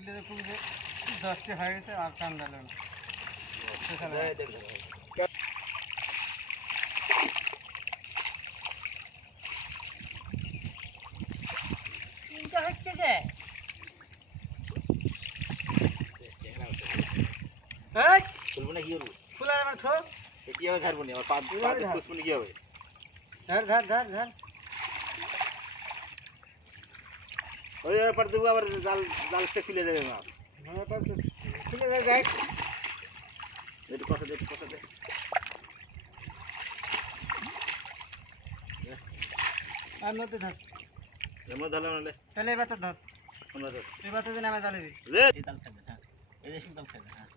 তুলে পুরো 10টা হয়ে গেছে আর টান দিল না তিনটা হচ্ছে কে এই খুলবো না কি করবো ফুলা আমার থো কি হবে ধরবো না আমার পা পুষ্পনি কি হবে ধর ধর ধর ধর ওই পর দেবো আবার জালটা খুলে দেবে মাছ আমার পাশ খুলে যায় একটু কষা দে আর মধ্যে ধর এমন ধরলাম নাহলে তাহলে এবার তো ধর আমরা ধর এবার তো দিন আমি জালে দিই এই তাল থাকবে হ্যাঁ এই যে শুনতাম থাকবে হ্যাঁ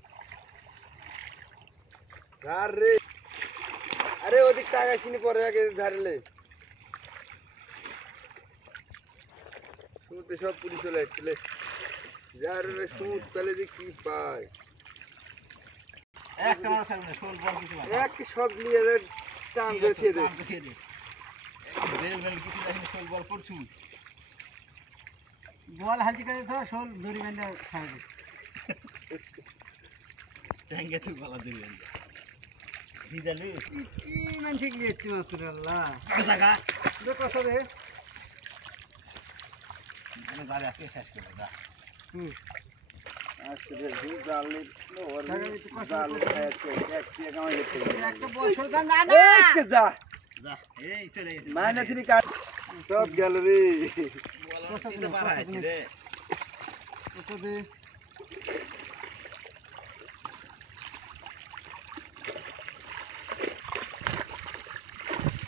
আরে ওদিক টাকা চিনি পরে আগে ধারলে সমুদ্রে সব পুরি চলে যাচ্ছিল যার সমুদ্র তাহলে যে কি পায় একটা মাছ থাকবে না শোল বল কিছু এক সব নিয়ে টান দিয়ে খেয়ে দে বেল কিছু দেখেন শোল বল করছু বল হালজি করে তো শোল দড়ি বেঁধে ছাড় দে ট্যাঙ্গে তুই গলা দিবি ভিজালি কি মানুষ কি এত মাছ আল্লাহ জায়গা দে কত দে মানে বাড়ি আজকে শেষ করে দা আসলে জালে ওর জালে খাইছে এক কি কামাই করতে একটা বছর দান না এক যা যা এই চলে গেছে মাইনা তিনি কাট সব গেল রে কত দিন বাড়াইছে রে কত দে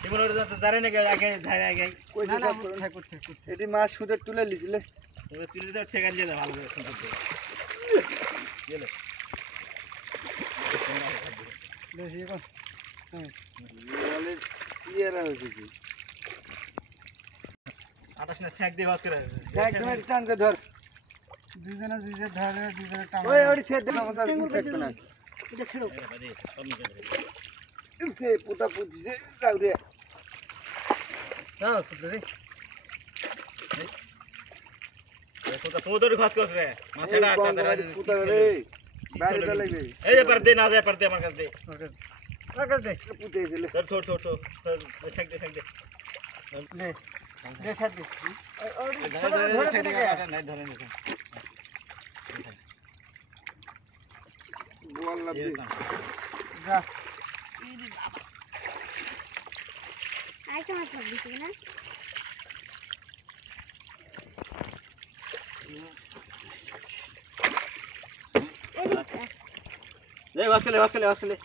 এবার ওরা তো জানে না আগে ধারে আগে কই না না যে করতে এটি মাছ সুদে তুলে লিছিলে এবার তুলে দাও ঠেকান দিয়ে দাও ভালো করে সুন্দর করে গেলে বেশি কর বলে ইয়েরা হয়েছে কি আটাশ না স্যাক দিয়ে বাস করে একদম টান করে ধর দুজনে দুজনে ধরে দুজনে টান ওই ওই ছেড়ে দে আমাদের থাকবে না এটা ছেড়ো সে পুতা পুতিছে যাও রে দাও তো দে তোদের ঘাস কস রে মাছেরা পুতা রে বাইরে তো লাগবে এই যে পার দে না দে পার দে আমার কাছে দে ওকে ওকে দে পুতে দিলে ধর ছোট ছোট স্যাক দে নে দে সাথ দে বল লাগবে যা আরেকটা মাছ দিচ্ছি না বাস খেলে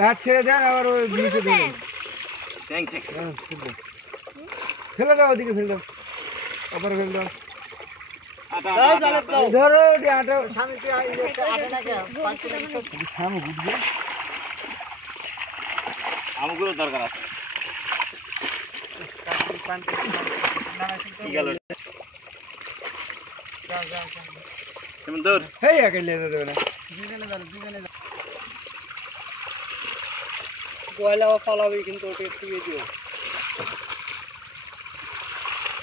হাত ছেড়ে দেন আবার ওই নিচে দেবেন থ্যাংক ফেলে দাও ওদিকে ফেলে দাও আবার ফেলে দাও ইউ ধরো ওটি আটা স্বামী কি আটে না কে 5 কিলো সামনে বুঝবে আমগুলো দরকার আছে কি গেল যাও যাও তুমি দৌড় হেই আগে লেনে দেবে না দুজনে কয়লাও ফলাবি কিন্তু ওটা ছুঁয়ে দিও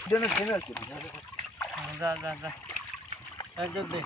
দেনে ফেলে আছে যা একদম দে